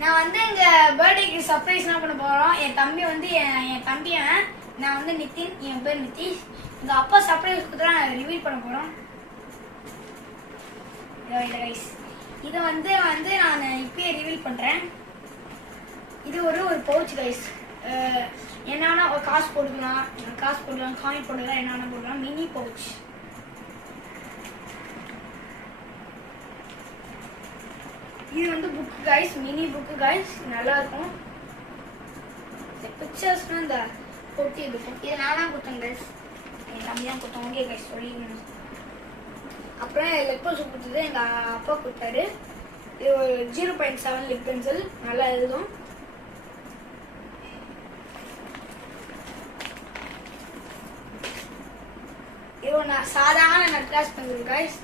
நான் வந்து எங்க பர்த்டேக்கு சர்ப்ரைஸ்லாம் பண்ண போறோம். என் தம்பி வந்து என் தம்பியன், நான் வந்து நிதின், என் பேர் நிதிஷ். எங்க அப்பா சர்ப்ரைஸ் கொடுத்தா ரிவீல் பண்ண போறோம். இதை வந்து நான் இப்பயே ரிவீல் பண்றேன். இது ஒரு பவுச் கைஸ். என்னன்னா காசு போட்டுக்கலாம், காயின் போட்டுக்கலாம், என்னன்னா போடலாம். Mini pouch. இது வந்து book guys, mini book guys, நல்லா இருக்கும். பிக்சர்ஸ்னா இந்த பொட்டி இருக்கும். இது நான் தான் கொடுத்தேன் கைஸ், என் தம்பி தான் கொடுத்தேன். ஓகே கைஸ் சொல்லிக்கணும். அப்புறம் லெப்பர்ஸ் கொடுத்தது எங்க அப்பா கொடுத்தாரு. இது ஒரு 0.7 லிப் பென்சில், நல்லா எழுதும். இது நான் சாதாரண நட்ராஜ் பென்சில் கைஸ்.